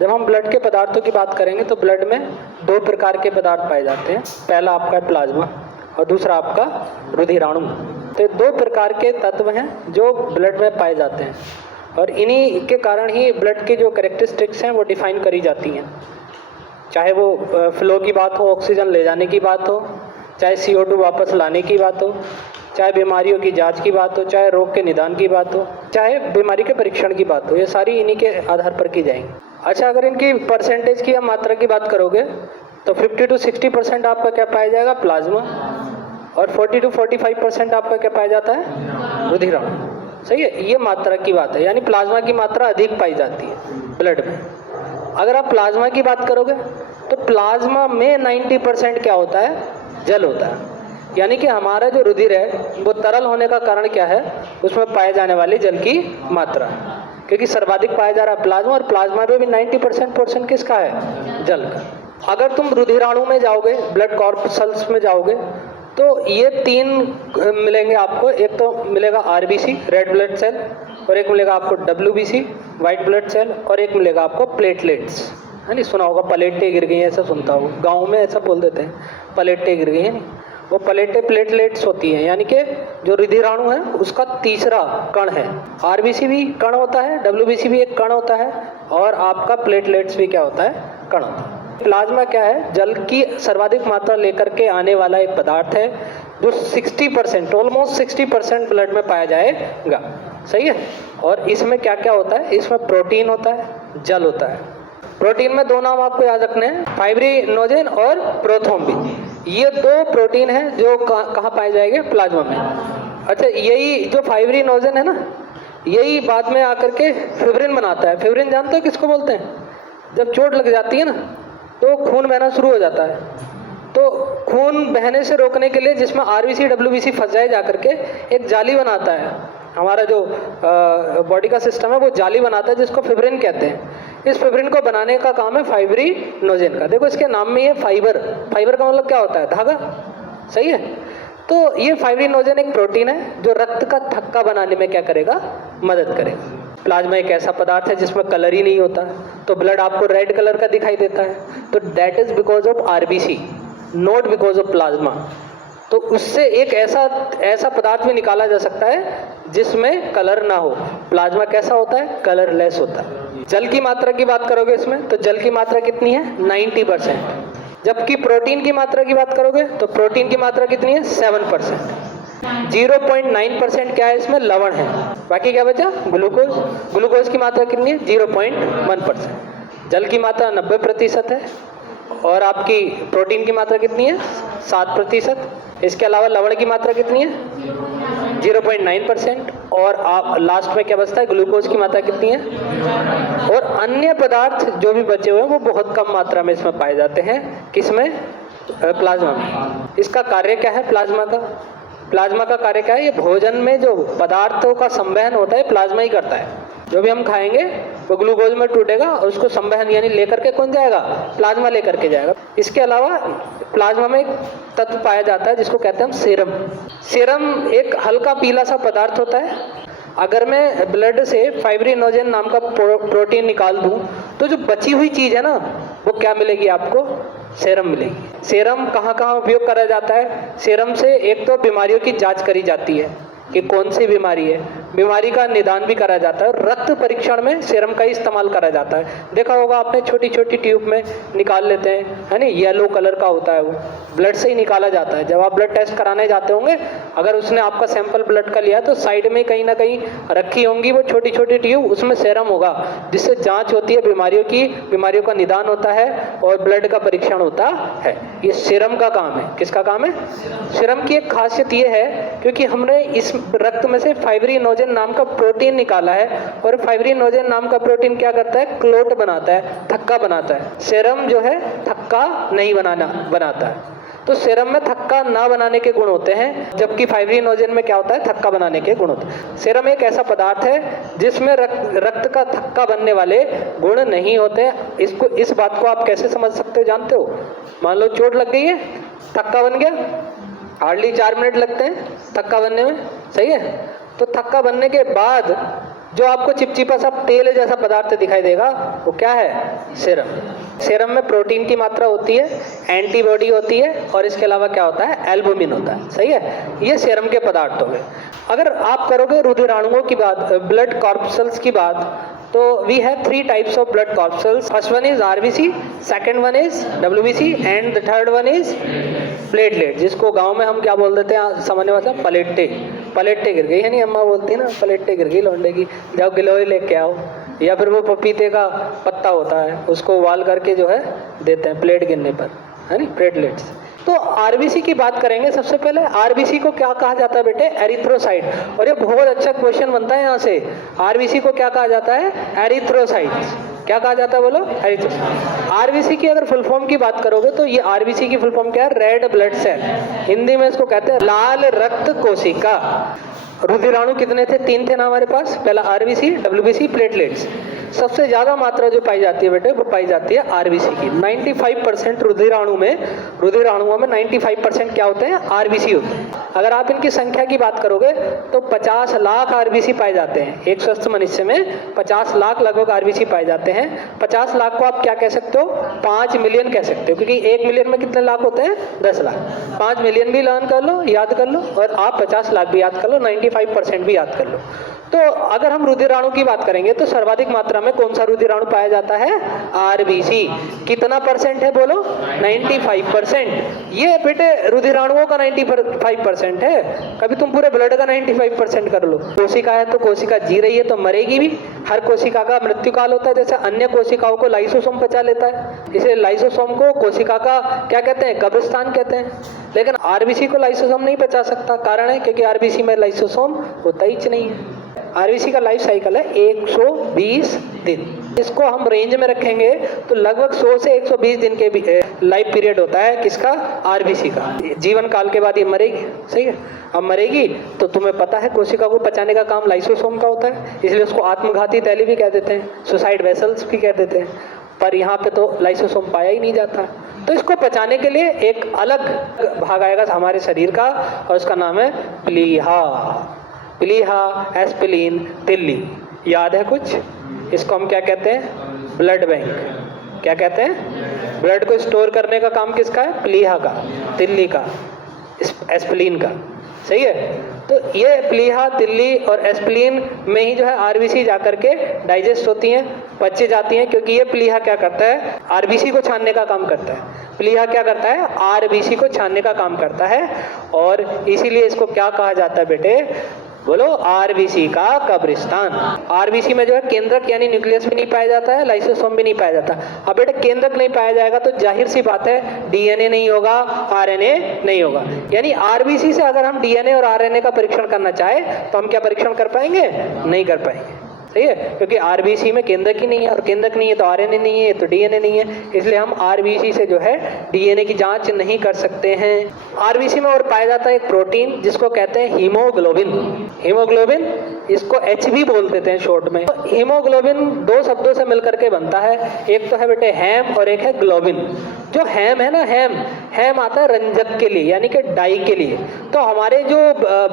जब हम ब्लड के पदार्थों की बात करेंगे तो ब्लड में दो प्रकार के पदार्थ पाए जाते हैं। पहला आपका है प्लाज्मा और दूसरा आपका रुधिराणु। तो ये दो प्रकार के तत्व हैं जो ब्लड में पाए जाते हैं और इन्हीं के कारण ही ब्लड की जो कैरेक्टरिस्टिक्स हैं वो डिफाइन करी जाती हैं। चाहे वो फ्लो की बात हो, ऑक्सीजन ले जाने की बात हो, चाहे CO2 वापस लाने की बात हो, चाहे बीमारियों की जांच की बात हो, चाहे रोग के निदान की बात हो, चाहे बीमारी के परीक्षण की बात हो, ये सारी इन्हीं के आधार पर की जाएंगी। अच्छा, अगर इनकी परसेंटेज की या मात्रा की बात करोगे तो 50 to 60% आपका क्या पाया जाएगा? प्लाज्मा। और 40 to 45% आपका क्या पाया जाता है? रुधिराणु। सही है, ये मात्रा की बात है, यानी प्लाज्मा की मात्रा अधिक पाई जाती है ब्लड में। अगर आप प्लाज्मा की बात करोगे तो प्लाज्मा में 90% क्या होता है? जल होता है। यानी कि हमारा जो रुधिर है वो तरल होने का कारण क्या है? उसमें पाए जाने वाले जल की मात्रा, क्योंकि सर्वाधिक पाया जा रहा है प्लाज्मा, और प्लाज्मा में भी 90% पोर्शन किसका है? जल का। अगर तुम रुधिराणु में जाओगे, ब्लड कॉर्पसल्स में जाओगे, तो ये तीन मिलेंगे आपको। एक तो मिलेगा RBC, रेड ब्लड सेल, और एक मिलेगा आपको WBC, वाइट ब्लड सेल, और एक मिलेगा आपको प्लेटलेट्स। है नहीं, सुना होगा प्लेटें गिर गई, ऐसा सुनता होगा, गाँव में ऐसा बोल देते हैं, प्लेटें गिर गई है नहीं, वो प्लेटें प्लेटलेट्स होती हैं। यानी कि जो रुधिराणु है उसका तीसरा कण है। RBC भी कण होता है, WBC भी एक कण होता है, और आपका प्लेटलेट्स भी क्या होता है? कण होता है। प्लाज्मा क्या है? जल की सर्वाधिक मात्रा लेकर के आने वाला एक पदार्थ है जो 60%, ऑलमोस्ट 60% ब्लड में पाया जाएगा। सही है। और इसमें क्या क्या होता है? इसमें प्रोटीन होता है, जल होता है। प्रोटीन में दो नाम आपको याद रखने हैं, फाइब्रिनोजेन और प्रोथ्रोम्बिन। ये दो प्रोटीन हैं जो कहाँ पाए जाएंगे? प्लाज्मा में। अच्छा, यही जो फाइब्रिनोजेन है ना, यही बाद में आकर के फिब्रिन बनाता है। फिब्रिन जानते हो किसको बोलते हैं? जब चोट लग जाती है ना तो खून बहना शुरू हो जाता है, तो खून बहने से रोकने के लिए जिसमें RBC WBC फंस जाए जाकर के एक जाली बनाता है। हमारा जो बॉडी का सिस्टम है वो जाली बनाता है जिसको फिब्रिन कहते हैं। इस फिब्रिन को बनाने का काम है फाइब्रिनोजेन का। देखो इसके नाम में ये फाइबर, फाइबर का मतलब क्या होता है? धागा। सही है। तो ये फाइब्रिनोजेन एक प्रोटीन है जो रक्त का थक्का बनाने में क्या करेगा? मदद करेगा। प्लाज्मा एक ऐसा पदार्थ है जिसमें कलर ही नहीं होता, तो ब्लड आपको रेड कलर का दिखाई देता है, तो that is because of RBC, not because of plasma. तो उससे एक ऐसा पदार्थ भी निकाला जा सकता है जिसमें कलर ना हो। प्लाज्मा कैसा होता है? कलरलेस होता है। जल की मात्रा की बात करोगे इसमें, तो जल की मात्रा कितनी है? 90%। जबकि प्रोटीन की मात्रा की बात करोगे तो प्रोटीन की मात्रा कितनी है? 7%। 0.9% क्या है इसमें? लवण है। बाकी क्या बचा? ग्लूकोज। ग्लूकोज की मात्रा कितनी है? 0.1%। जल की मात्रा 90% है, और आपकी प्रोटीन की मात्रा कितनी है? 7%। इसके अलावा लवण की मात्रा कितनी है? 0.9%। और आप लास्ट में क्या बचता है? ग्लूकोज की मात्रा कितनी है? और अन्य पदार्थ जो भी बचे हुए हैं वो बहुत कम मात्रा में इसमें पाए जाते हैं। किसमें? प्लाज्मा में। इसका कार्य क्या है प्लाज्मा का? प्लाज्मा का कार्य क्या है? ये भोजन में जो पदार्थों का संवहन होता है प्लाज्मा ही करता है। जो भी हम खाएंगे वो ग्लूकोज में टूटेगा और उसको संवहन यानी लेकर के कौन जाएगा? प्लाज्मा लेकर के जाएगा। इसके अलावा प्लाज्मा में एक तत्व पाया जाता है जिसको कहते हैं हम सीरम। सीरम एक हल्का पीला सा पदार्थ होता है। अगर मैं ब्लड से फाइब्रिनोजेन नाम का प्रोटीन निकाल दूं तो जो बची हुई चीज है ना वो क्या मिलेगी आपको? सीरम मिलेगी। सीरम कहाँ कहाँ उपयोग करा जाता है? सीरम से एक तो बीमारियों की जांच करी जाती है कि कौन सी बीमारी है, बीमारी का निदान भी करा जाता है, और रक्त परीक्षण में सीरम का इस्तेमाल करा जाता है। देखा होगा आपने, छोटी छोटी ट्यूब में निकाल लेते हैं, है नहीं, येलो कलर का होता है, वो ब्लड से ही निकाला जाता है। जब आप ब्लड टेस्ट कराने जाते होंगे, अगर उसने आपका सैंपल ब्लड का लिया तो साइड में कहीं ना कहीं रखी होंगी वो छोटी छोटी ट्यूब, उसमें सीरम होगा जिससे जाँच होती है बीमारियों की, बीमारियों का निदान होता है और ब्लड का परीक्षण होता है। ये सीरम का काम है। किसका काम है? सीरम की एक खासियत ये है क्योंकि हमने इस रक्त में से फाइब्रिनोजेन नाम का प्रोटीन निकाला है, और फाइब्रिनोजेन नाम का प्रोटीन क्या करता है? क्लोट बनाता है, थक्का बनाता है। सीरम जो है थक्का नहीं बनाता है। तो सीरम में थक्का ना बनाने के गुण होते हैं, जबकि फाइब्रिनोजेन में क्या होता है? थक्का बनाने के गुण होते हैं। सीरम एक ऐसा पदार्थ है जिसमें रक्त का थक्का बनने वाले गुण नहीं होते। इस बात को आप कैसे समझ सकते हो जानते हो? मान लो चोट लग गई है, थक्का बन गया, हार्डली 4 मिनट लगते हैं थक्का बनने में। सही है। तो थक्का बनने के बाद जो आपको चिपचिपा सा तेल जैसा पदार्थ दिखाई देगा वो क्या है? सीरम। सीरम में प्रोटीन की मात्रा होती है, एंटीबॉडी होती है और इसके अलावा क्या होता है? एल्बुमिन होता है। सही है, ये सीरम के पदार्थ हो गए। अगर आप करोगे रुधिराणुओं की बात, ब्लड कॉर्पसल्स की बात, तो we have 3 types of blood corpuscles. First one is RBC, second one is WBC and the third one is platelet, जिसको गांव में हम क्या बोल देते हैं सामान्य भाषा? पलेट्टे। पलेट्टे गिर गई है, नहीं अम्मा बोलती है ना, पलेट्टे गिर गई लौंडे की, जाओ गिलोय लेके आओ। या फिर वो पपीते का पत्ता होता है, उसको उबाल करके जो है देते हैं प्लेट गिरने पर, है नहीं, प्लेटलेट्स। तो आरबीसी की बात करेंगे। सबसे पहले आरबीसी को क्या कहा जाता है बेटे? एरिथ्रोसाइट। और ये बहुत अच्छा क्वेश्चन बनता है यहाँ से। आरबीसी को क्या कहा जाता है? एरिथ्रोसाइट्स। क्या कहा जाता है बोलो? एरिथ्रोसाइट। आरबीसी की अगर फुल फॉर्म की बात करोगे तो ये आरबीसी की फुल फॉर्म क्या है? Red blood cell. हिंदी में इसको कहते हैं लाल रक्त कोशिका। रुधिराणु कितने थे? 3 थे ना हमारे पास। पहला आरबीसी, डब्ल्यूबीसी, प्लेटलेट्स। सबसे ज्यादा मात्रा जो पाई जाती है बेटे वो पाई जाती है आरबीसी की। 95% रुधिराणुओं में 95% क्या होते हैं? आरबीसी होते हैं। अगर आप इनकी संख्या की बात करोगे तो 50 लाख आरबीसी पाए जाते हैं। एक स्वस्थ मनुष्य में 50 लाख लगभग आरबीसी पाए जाते हैं। 50 लाख को आप क्या कह सकते हो? 5 मिलियन कह सकते हो, क्योंकि 1 मिलियन में कितने लाख होते हैं? 10 लाख। 5 मिलियन भी लर्न कर लो, याद कर लो, और आप 50 लाख भी याद कर लो, 95% भी याद कर लो। तो अगर हम रुधिराणु की बात करेंगे तो सर्वाधिक मात्रा में कौन सा रुधिराणु पाया जाता है? आरबीसी। कितना परसेंट है बोलो? 95%। ये बेटे रुधिराणुओं का 95% है। कभी तुम पूरे ब्लड का 95% कर लो। कोशिका है तो कोशिका जी रही है तो मरेगी भी। हर कोशिका का मृत्यु काल होता है। जैसे अन्य कोशिकाओं को लाइसोसोम पचा लेता है, इसलिए लाइसोसोम को कोशिका का क्या कहते हैं? कब्रिस्तान कहते हैं। लेकिन आरबीसी को लाइसोसोम नहीं पचा सकता। कारण है क्योंकि आरबीसी में लाइसोसोम होता ही नहीं है। आरबीसी का लाइफ साइकिल है 120 दिन। इसको हम रेंज में रखेंगे तो लगभग 100 से 120 दिन के लाइफ पीरियड होता है किसका? आरबीसी का। जीवन काल के बाद ये मरेगी। सही है, अब मरेगी तो तुम्हें पता है कोशिका को पचाने का काम लाइसोसोम का होता है, इसलिए उसको आत्मघाती तैली भी कह देते हैं, सुसाइड वेसल्स भी कह देते हैं। पर यहाँ पे तो लाइसोसोम पाया ही नहीं जाता। तो इसको पचाने के लिए एक अलग भाग आएगा हमारे शरीर का और उसका नाम है प्लीहा। प्लीहा, एस्पिलीन, तिल्ली। याद है कुछ? इसको हम क्या कहते हैं? Blood bank. क्या कहते हैं? ब्लड को स्टोर करने का काम किसका है? प्लीहा का, तिल्ली का, एस्पिलीन का। सही है। तो ये प्लीहा, तिल्ली और एस्पिलीन में ही जो है आरबीसी जाकर के डाइजेस्ट होती हैं, पचे जाती हैं, क्योंकि ये प्लीहा क्या करता है? आरबीसी को छानने का काम करता है। प्लीहा क्या करता है? आरबीसी को छानने का काम करता है। और इसीलिए इसको क्या कहा जाता है बेटे? बोलो, आरबीसी का कब्रिस्तान। आरबीसी में जो है केंद्रक यानी न्यूक्लियस भी नहीं पाया जाता है, लाइसोसोम भी नहीं पाया जाता। अब बेटा केंद्रक नहीं पाया जाएगा तो जाहिर सी बात है डीएनए नहीं होगा, आरएनए नहीं होगा। यानी आरबीसी से अगर हम डीएनए और आरएनए का परीक्षण करना चाहे तो हम क्या परीक्षण कर पाएंगे? नहीं कर पाएंगे। सही है, क्योंकि आरबीसी में केंद्रक ही नहीं है, और केंद्रक नहीं है तो आरएनए नहीं है, तो डीएनए नहीं है। इसलिए हम आरबीसी से जो है डीएनए की जांच नहीं कर सकते हैं। आरबीसी में और पाया जाता है एक प्रोटीन जिसको कहते हैं हीमोग्लोबिन। हीमोग्लोबिन, इसको एचबी बोल देते हैं शॉर्ट में। तो हीमोग्लोबिन 2 शब्दों से मिलकर के बनता है। एक तो है बेटे हैम और एक है ग्लोबिन। जो हैम है ना, हैम आता है रंजक के लिए, यानी कि डाई के लिए। तो हमारे जो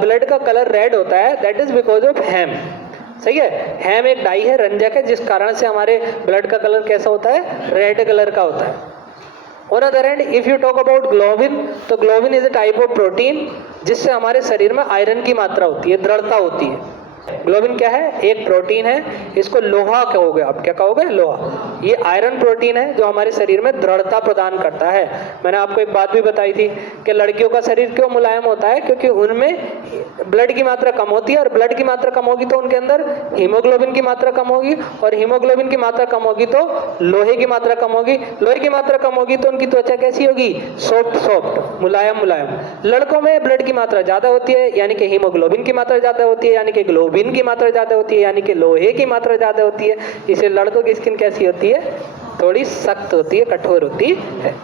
ब्लड का कलर रेड होता है दैट इज बिकॉज ऑफ हैम। सही है, हैम एक डाई है, रंजक है, जिस कारण से हमारे ब्लड का कलर कैसा होता है? रेड कलर का होता है। On other hand if you talk about globin, तो globin is a type of protein जिससे हमारे शरीर में आयरन की मात्रा होती है, दृढ़ता होती है। ग्लोबिन क्या है? एक प्रोटीन है। इसको लोहा कहोगे आप। क्या कहोगे? लोहा। ये आयरन प्रोटीन है जो हमारे शरीर में दृढ़ता प्रदान करता है। मैंने आपको एक बात भी बताई थी कि लड़कियों का शरीर क्यों मुलायम होता है? क्योंकि उनमें ब्लड की मात्रा कम होती है, और ब्लड की मात्रा कम होगी तो उनके अंदर हीमोग्लोबिन की मात्रा कम होगी, और हीमोग्लोबिन की मात्रा कम होगी तो लोहे की मात्रा कम होगी। लोहे की मात्रा कम होगी तो उनकी त्वचा कैसी होगी? सॉफ्ट, मुलायम। लड़कों में ब्लड की मात्रा ज्यादा होती है, यानी कि हीमोग्लोबिन की मात्रा ज्यादा होती है, यानी कि ग्लोबिन की मात्रा ज्यादा होती है, यानी कि लोहे की मात्रा ज्यादा होती है। इसलिए लड़कों की स्किन कैसी होती है? थोड़ी सख्त होती है, कठोर होती है।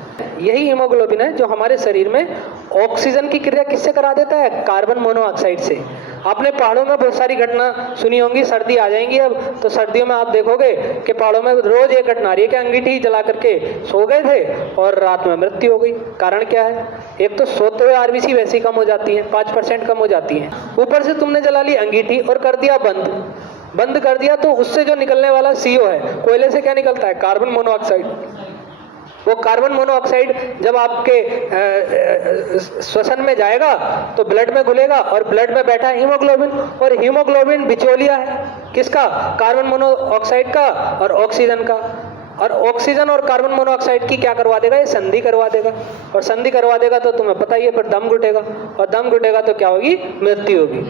यही हीमोग्लोबिन है जो हमारे शरीर में ऑक्सीजन की क्रिया किससे करा देता है? कार्बन मोनोऑक्साइड से। आपने पहाड़ों में बहुत सारी घटना सुनी होंगी। सर्दी आ जाएंगी अब, तो सर्दियों में आप देखोगे कि पहाड़ों में रोज एक घटना आ रही है कि अंगीठी जला करके सो गए थे और रात में मृत्यु हो गई। कारण क्या है? एक तो सोते हुए आरबीसी वैसे ही कम हो जाती है, 5% कम हो जाती है। ऊपर से तुमने जला ली अंगीठी और कर दिया बंद, बंद कर दिया तो उससे जो निकलने वाला CO है, कोयले से क्या निकलता है? Carbon monoxide. वो कार्बन मोनोऑक्साइड जब आपके श्वसन में जाएगा तो ब्लड में घुलेगा और ब्लड में बैठा है हीमोग्लोबिन, और हीमोग्लोबिन बिचौलिया है किसका? कार्बन मोनोऑक्साइड का और ऑक्सीजन का। और ऑक्सीजन और कार्बन मोनोऑक्साइड की क्या करवा देगा? ये संधि करवा देगा, और संधि करवा देगा तो तुम्हें पता ही है फिर दम घुटेगा, और दम घुटेगा तो क्या होगी? मृत्यु होगी।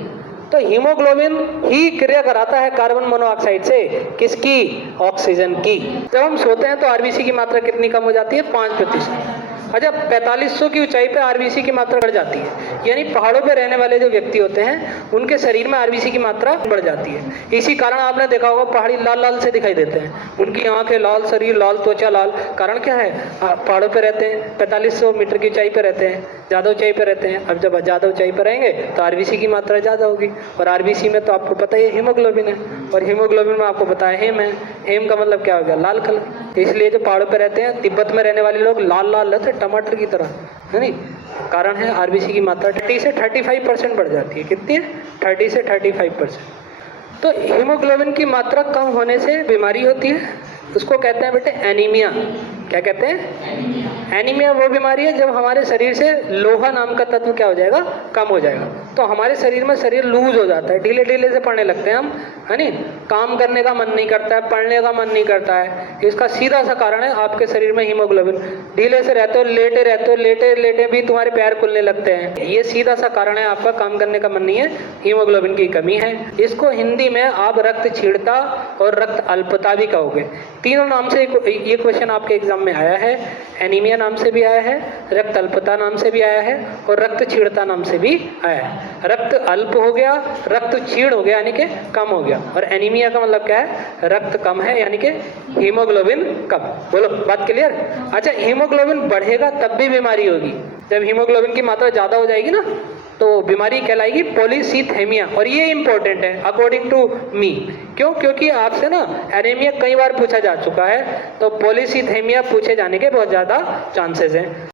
तो हीमोग्लोबिन ही क्रिया कराता है कार्बन मोनोऑक्साइड से, किसकी? ऑक्सीजन की। जब हम सोते हैं तो आरबीसी की मात्रा कितनी कम हो जाती है? 5%। अच्छा, 4500 की ऊंचाई पे आरबीसी की मात्रा बढ़ जाती है, यानी पहाड़ों पे रहने वाले जो व्यक्ति होते हैं उनके शरीर में आरबीसी की मात्रा बढ़ जाती है। इसी कारण आपने देखा होगा पहाड़ी लाल लाल से दिखाई देते हैं, उनकी आंखें लाल, शरीर लाल, त्वचा लाल। कारण क्या है? पहाड़ों पे रहते हैं, 4500 मीटर की ऊंचाई पे रहते हैं, ज़्यादा ऊंचाई पे रहते हैं। अब जब ज़्यादा ऊंचाई पर रहेंगे तो आरबीसी की मात्रा ज़्यादा होगी, और आरबीसी में तो आपको पता ही है हीमोग्लोबिन है, और हीमोग्लोबिन में आपको पता है हेम है। हेम का मतलब क्या हो गया? लाल कलर। इसलिए जो पहाड़ों पे रहते हैं, तिब्बत में रहने वाले लोग लाल लाल रहते हैं, टमाटर की तरह, है नहीं? कारण है आरबीसी की मात्रा 30 से 35% बढ़ जाती है। कितनी है? 30 से 35%। तो हीमोग्लोबिन की मात्रा कम होने से बीमारी होती है, उसको कहते हैं बेटे एनीमिया। क्या कहते हैं? एनीमिया वो बीमारी है जब हमारे शरीर से लोहा नाम का तत्व क्या हो जाएगा? कम हो जाएगा। तो हमारे शरीर में शरीर लूज हो जाता है, ढीले ढीले से पड़ने लगते हैं हम, है नहीं? काम करने का मन नहीं करता है, पढ़ने का मन नहीं करता है। इसका सीधा सा कारण है आपके शरीर में हीमोग्लोबिन। ढीले से रहते हो, लेटे रहते हो, लेटे लेटे भी तुम्हारे पैर खुलने लगते हैं, ये सीधा सा कारण है आपका काम करने का मन नहीं है, हीमोग्लोबिन की कमी है। इसको हिंदी में आप रक्त क्षीणता और रक्त अल्पता भी कहोगे। तीनों नाम से ये क्वेश्चन आपके एग्जाम में आया है। एनीमिया नाम से भी आया है, रक्त अल्पता नाम से भी आया है, और रक्त क्षीणता नाम से भी आया है। रक्त अल्प हो गया, रक्त क्षीण हो गया यानी कि कम हो गया, और एनीमिया का मतलब क्या है? रक्त कम है यानी कि हीमोग्लोबिन कम। बोलो, बात क्लियर? अच्छा, हीमोग्लोबिन बढ़ेगा तब भी बीमारी होगी। जब हीमोग्लोबिन की मात्रा ज्यादा हो जाएगी ना तो बीमारी कहलाएगी पॉलीसीथेमिया, और ये इंपॉर्टेंट है अकॉर्डिंग टू मी। क्यों? क्योंकि आपसे ना एनीमिया कई बार पूछा जा चुका है, तो पॉलीसीथेमिया पूछे जाने के बहुत ज्यादा चांसेस हैं।